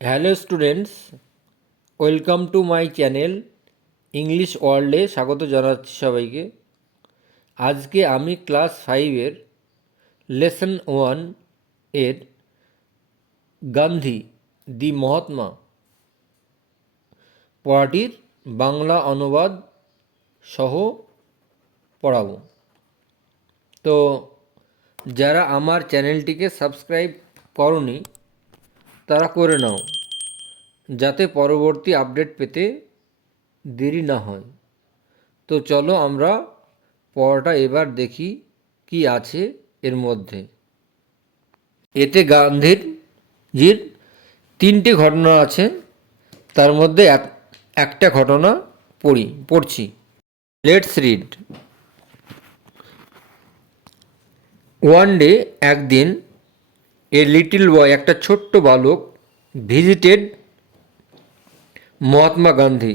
Hello students, welcome to my channel English ওয়ার্ল্ডে স্বাগত জানাচ্ছি সবাইকে। আজকে আমি ক্লাস 5-এর লেসন 1 এর গান্ধী দি মহাত্মা পড়াটির বাংলা অনুবাদ সহ পড়াবো। তো যারা আমার চ্যানেলটিকে সাবস্ক্রাইব করনি তারা করে নাও, যাতে পরবর্তী আপডেট পেতে দেরি না হয়। তো চলো আমরা পড়াটা এবার দেখি কি আছে এর মধ্যে। এতে গান্ধীজির 3টে ঘটনা আছে, তার মধ্যে একটা ঘটনা পড়ছি। Let's read. ওয়ান ডে, একদিন, এ লিটল বয়, একটা ছোট্ট বালক, ভিজিটেড মহাত্মা গান্ধী,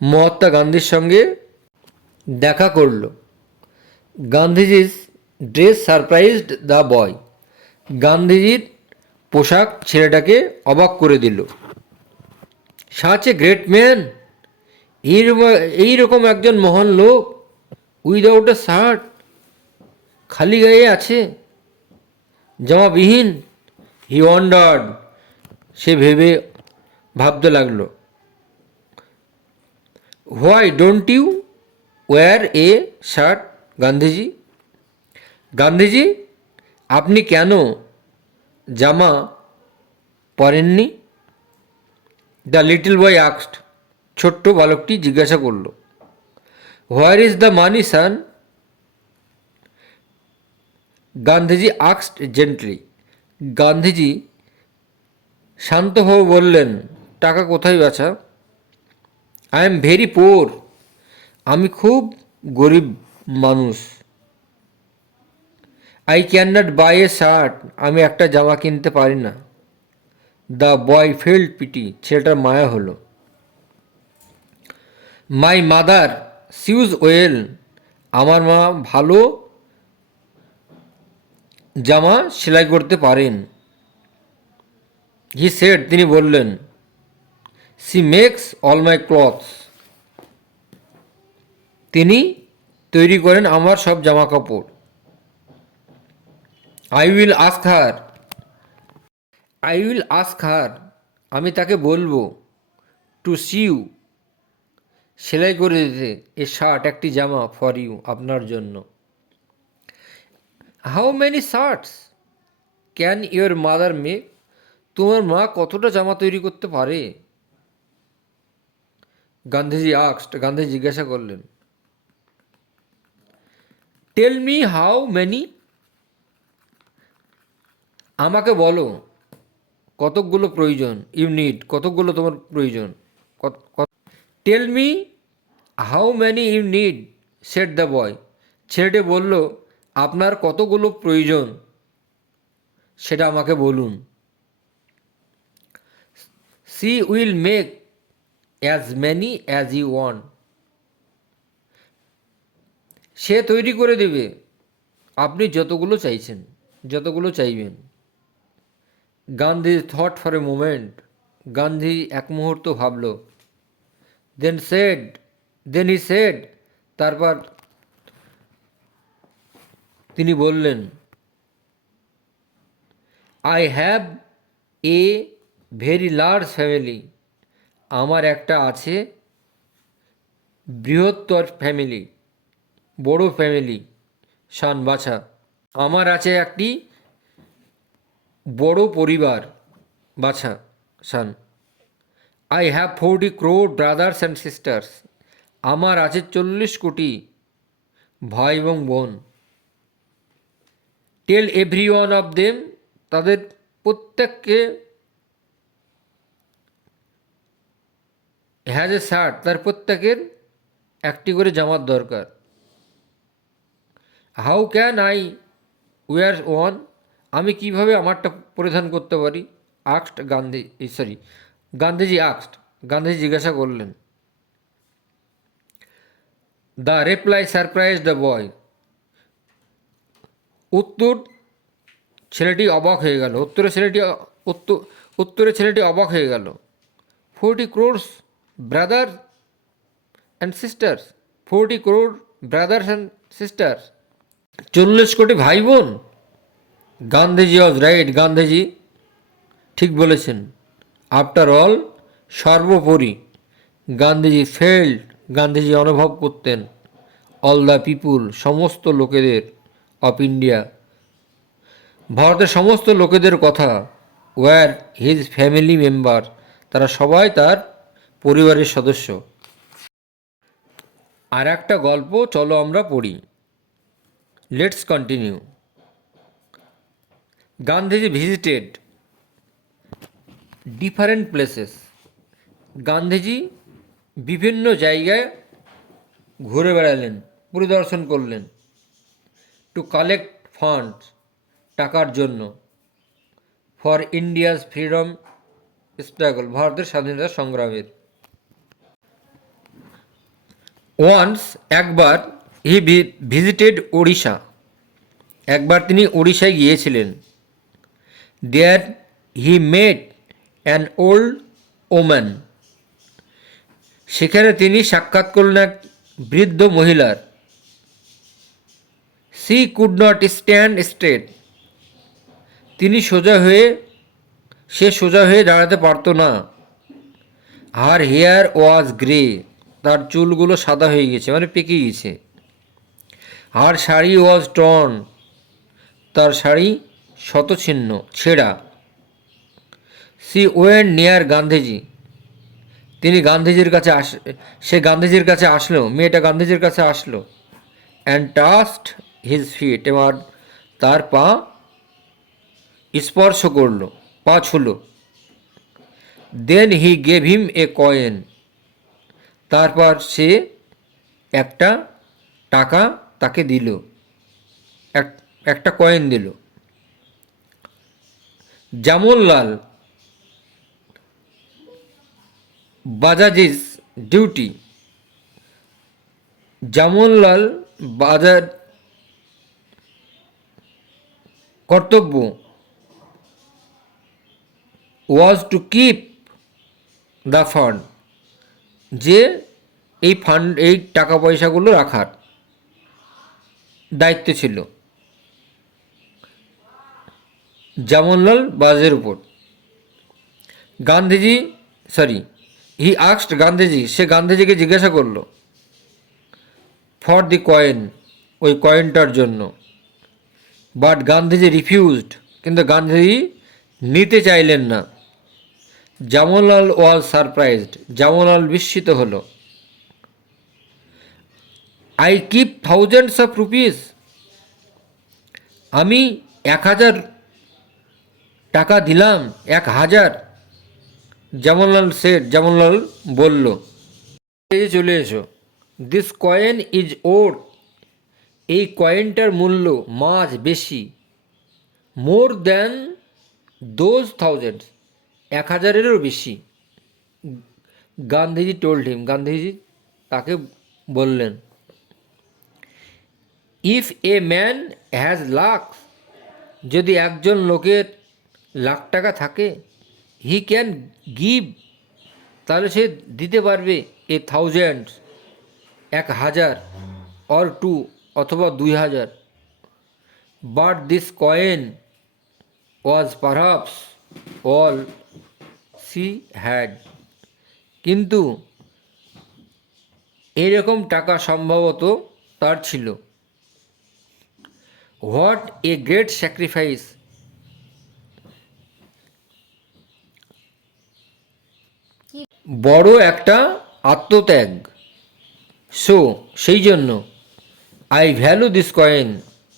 মহাত্মা গান্ধীর সঙ্গে দেখা করল। গান্ধীজির ড্রেস সারপ্রাইজড দ্য বয়, গান্ধীজির পোশাক ছেলেটাকে অবাক করে দিল। সাচ এ গ্রেট ম্যান, এইরকম একজন মহান লোক, উইদাউট এ শার্ট, খালি গায়ে আছে, জামাবিহীন। হি ওয়ান্ডার্ড, সে ভাবতে লাগলো। Why don't you wear a shirt Gandhiji, Gandhiji আপনি কেন জামা পরেননি? দ্য লিটল বয় আক্সড, ছোট্ট বালকটি জিজ্ঞাসা করল। Where is the money son, Gandhiji আক্সড জেন্টলি, গান্ধীজি শান্তভাবে বললেন, টাকা কোথায় বাছা? আই এম ভেরি পোর, আমি খুব গরিব মানুষ। I can not buy a shirt, আমি একটা জামা কিনতে পারি না। দ্য বয় ফেল্ট পিটি, ছেলেটার মায়া হলো। মাই মাদার সিউজ ওয়েল, আমার মা ভালো জামা সেলাই করতে পারেন। হি সেড, তিনি বললেন। She makes all my clothes, তিনি তৈরি করেন আমার সব জামা কাপড়। I will ask her, I will ask her, আমি তাকে বলবো। টু সিউ, সেলাই করে দিতে, এ শার্ট, একটি জামা, ফর ইউ, আপনার জন্য। How many shirts can your mother make, তোমার মা কতটা জামা তৈরি করতে পারে? গান্ধীজি আক্সড, গান্ধী জিজ্ঞাসা করলেন। টেল মি হাউ মেনি, আমাকে বলো কতকগুলো প্রয়োজন। ইউ নিড, কতকগুলো তোমার প্রয়োজন। Tell me how many you need, said the boy, ছেলেটি বলল, আপনার কতগুলো প্রয়োজন সেটা আমাকে বলুন। She will make as many as you want, সে তৈরি করে দেবে আপনি যতগুলো চাইছেন, যতগুলো চাইবেন। Gandhi thought for a moment, Gandhi এক মুহূর্ত ভাবল। দেন হি সেড, তারপর তিনি বললেন, I have a very large family, আমার একটা আছে বৃহত্তর ফ্যামিলি, বড় ফ্যামিলি। শান, বাছা, আমার আছে একটি বড় পরিবার, বাছা, শান। I have 40 crore brothers and sisters, আমার আছে 40 কোটি ভাই এবং বোন। Tell every one of them, তাদের প্রত্যেককে, হ্যাজ এ শার্ট, তার প্রত্যেকের একটি করে জামার দরকার। How can I were one, আমি কিভাবে আমারটা পরিধান করতে পারি? আক্সড গান্ধীজি আক্সড, গান্ধীজি জিজ্ঞাসা করলেন। The reply surprise the boy, উত্তর ছেলেটি অবাক হয়ে গেল। উত্তরে ছেলেটি অবাক হয়ে গেল। 40 crores brother and sisters, 40 crore brothers and sisters, 40 কোটি ভাই বোন। গান্ধীজি ওয়াজ রাইট, গান্ধীজি ঠিক বলেছেন। আফটার অল, সর্বোপরি, গান্ধীজি ফেল্ড, গান্ধীজি অনুভব করতেন, অল দ্য পিপুল, সমস্ত লোকেদের, অফ ইন্ডিয়া, ভারতের সমস্ত লোকেদের কথা, ওয়ার হিজ ফ্যামিলি মেম্বার, তারা সবাই তার পরিবারের সদস্য। আর একটা গল্প চলো আমরা পড়ি। Let's continue. Gandhiji visited different places, Gandhiji বিভিন্ন জায়গায় ঘুরে বেড়ালেন, পরিদর্শন করলেন। টু কালেক্ট ফান্ডস, টাকার জন্য। ফর ইন্ডিয়াস ফ্রিডম স্ট্রাগল, ভারতের স্বাধীনতা সংগ্রামের। ওয়ান্স, একবার, হি ভিজিটেড ওড়িশা, একবার তিনি ওড়িশায় গিয়েছিলেন। There he met an old woman, সেখানে তিনি সাক্ষাৎ করলেন এক বৃদ্ধ মহিলার। She could not stand straight, সে সোজা হয়ে দাঁড়াতে পারত না। হার হেয়ার ওয়াজ গ্রে, তার চুলগুলো সাদা হয়ে গেছে, মানে পেকে গেছে। হার শাড়ি ওয়াজ টর্ন, তার শাড়ি শতছিন্ন, ছেঁড়া। সি ওয়েন্ট নিয়ার গান্ধীজি, সে গান্ধীজির কাছে আসলো, মেয়েটা গান্ধীজির কাছে আসলো। অ্যান্ড টাচড হিজ ফিট, এবার তার পা স্পর্শ করলো, পা ছুলো। দেন he gave him A coin, তারপর সে একটা টাকা তাকে দিল, একটা কয়েন দিল। জামনলাল বাজাজিস ডিউটি, জামনলাল বাজার কর্তব্য, ওয়াজ টু কিপ দ্য ফান্ড, যে এই টাকা পয়সাগুলো রাখার দায়িত্ব ছিল জামনলাল বাজের উপর। হি আস্কড গান্ধীজি, সে গান্ধীজিকে জিজ্ঞাসা করলো। ফর দি কয়েন, ওই কয়েনটার জন্য। বাট গান্ধীজি রিফিউজড, কিন্তু গান্ধীজি নিতে চাইলেন না। জামনলাল ওয়াজ সারপ্রাইজড, জামনলাল বিস্মিত হলো। I keep thousands of rupees, আমি 1000 টাকা দিলাম, 1000। জামনলাল বলল, চলে এসো। দিস কয়েন ইজ ওর্থ, এই কয়েনটার মূল্য মাছ বেশি। মোর দ্যান দোজ থাউজেন্ডস, 1000-এরও বেশি। গান্ধীজি টোল্ড হিম, গান্ধীজি তাকে বললেন। If a man has lakhs, যদি একজন লোকের লাখ টাকা থাকে, হি ক্যান গিভ, তাহলে সে দিতে পারবে। এ থাউজেন্ড, 1000, অর 2, অথবা 2000। But this coin was perhaps all she had, কিন্তু এরকম টাকা সম্ভবত তার ছিল। হোয়াট এ গ্রেট স্যাক্রিফাইস, বড় একটা আত্মত্যাগ। সো, সেই জন্য, আই ভ্যালু দিস কয়েন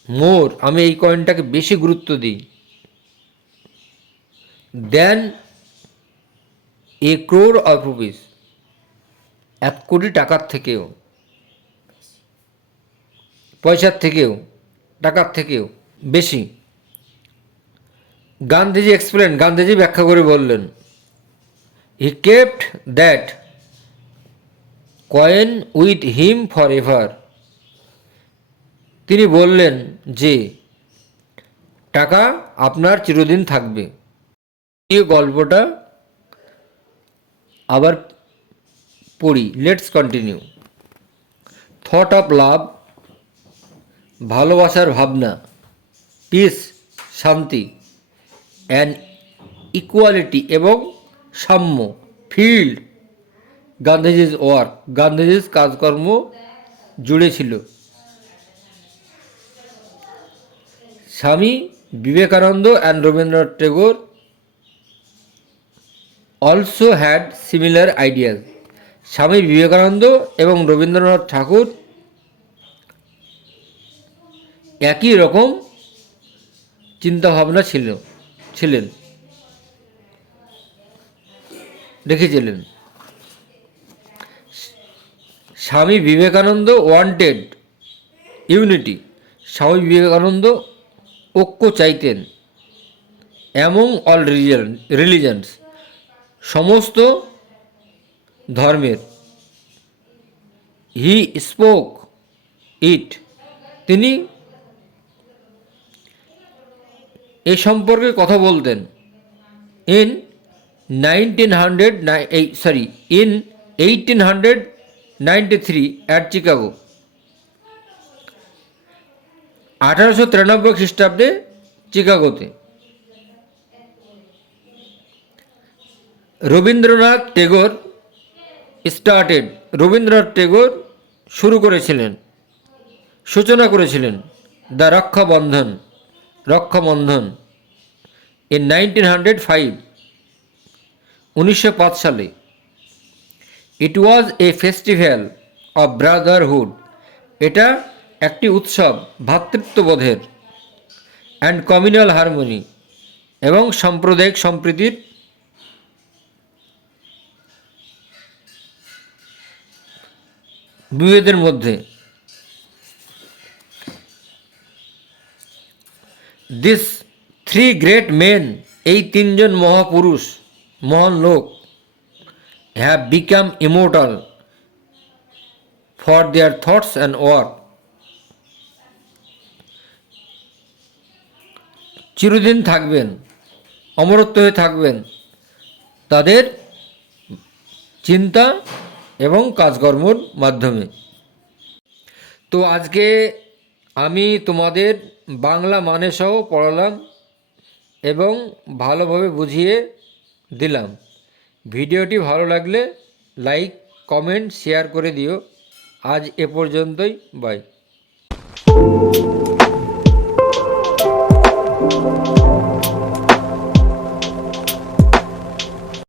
মোর, আমি এই কয়েনটাকে বেশি গুরুত্ব দিই। দেন এ ক্রোর অফ রুপিস, 1 কোটি টাকার থেকেও, পয়সার থেকেও, টাকার থেকেও বেশি। গান্ধীজি ব্যাখ্যা করে বললেন। হি kept that coin with him for ever, তিনি বললেন যে টাকা আপনার চিরদিন থাকবে। এই গল্পটা আবার পড়ি। Let's continue. Thought of love, ভালোবাসার ভাবনা, পিস, শান্তি, অ্যান্ড ইকুয়ালিটি এবং সাম্য, ফিল্ড গান্ধীজির ওয়ার্ক, গান্ধীজির কাজকর্ম জুড়ে ছিল। Swami Vivekananda and Rabindranath Tagore also had similar ideas. Swami Vivekananda এবং রবীন্দ্রনাথ ঠাকুর একই রকম চিন্তাভাবনা রেখেছিলেন। Swami Vivekananda wanted unity. স্বামী বিবেকানন্দ ঐক্য চাইতেন অ্যামং অল রিলিজনস, সমস্ত ধর্মের। হি স্পোক ইট, তিনি এ সম্পর্কে কথা বলতেন। ইন 1893 অ্যাট চিকাগো, 1893 খ্রিস্টাব্দে চিকাগোতে। রবীন্দ্রনাথ টেগোর রবীন্দ্রনাথ টেগোর সূচনা করেছিলেন দ্য রক্ষাবন্ধন ইন 1905, 1905 সালে। ইট ওয়াজ এ ফেস্টিভ্যাল অফ ব্রাদারহুড, এটা একটি উৎসব ভ্রাতৃত্ববোধের, অ্যান্ড কমিউনাল হারমোনি, এবং সাম্প্রদায়িক সম্প্রীতির। বিভেদের মধ্যে দিস থ্রি গ্রেট মেন, এই তিনজন মহান লোক, have become immortal for their thoughts and work, চিরদিন থাকবেন, অমরত্ব হয়ে থাকবেন তাদের চিন্তা এবং কাজকর্মর মাধ্যমে। তো আজকে আমি তোমাদের বাংলা মানে সহ পড়ালাম এবং ভালোভাবে বুঝিয়ে দিলাম। ভিডিওটি ভালো লাগলে লাইক, কমেন্ট, শেয়ার করে দিও। আজ এ পর্যন্তই, বাই।